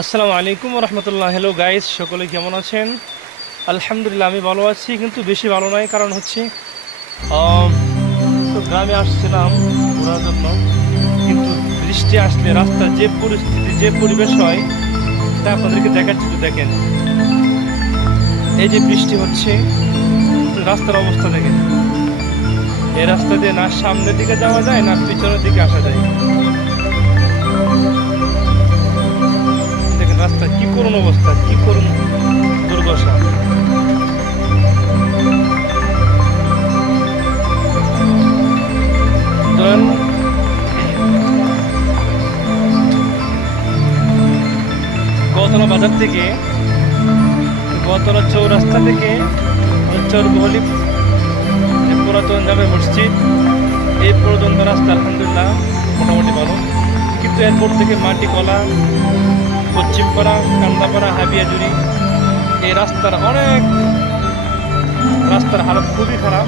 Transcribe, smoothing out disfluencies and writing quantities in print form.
আসসালামু আলাইকুম রহমতুল্লাহ। Hello guys, সকলে কেমন আছেন? আলহামদুলিল্লাহ, আমি ভালো আছি, কিন্তু বেশি ভালো নয়। কারণ হচ্ছে আম, তো গ্রামে আসছিলাম ঘোরার জন্য, কিন্তু বৃষ্টি আসলে রাস্তার যে পরিস্থিতি, যে পরিবেশ হয়, তা আপনাদেরকে দেখাচ্ছি। তো দেখেন, এই যে বৃষ্টি হচ্ছে, তো রাস্তার অবস্থা দেখেন। এই রাস্তা দিয়ে না সামনের দিকে যাওয়া যায়, না পিছনের দিকে আসা যায়। দেখেন রাস্তা কি করুণ অবস্থা, কি করুণ দুর্দশা। ধরেন গতলা বাজার থেকে, গতলা চৌরাস্তা থেকে চরবহলি, পুরাতন জামে মসজিদ, এই পর্যন্ত রাস্তা আলহামদুলিল্লাহ মোটামুটি ভালো। কিন্তু এরপর থেকে মাটি কলা, পশ্চিমপাড়া, কান্দাপাড়া, হাবিয়াজুরি, এই রাস্তার হালত খুবই খারাপ।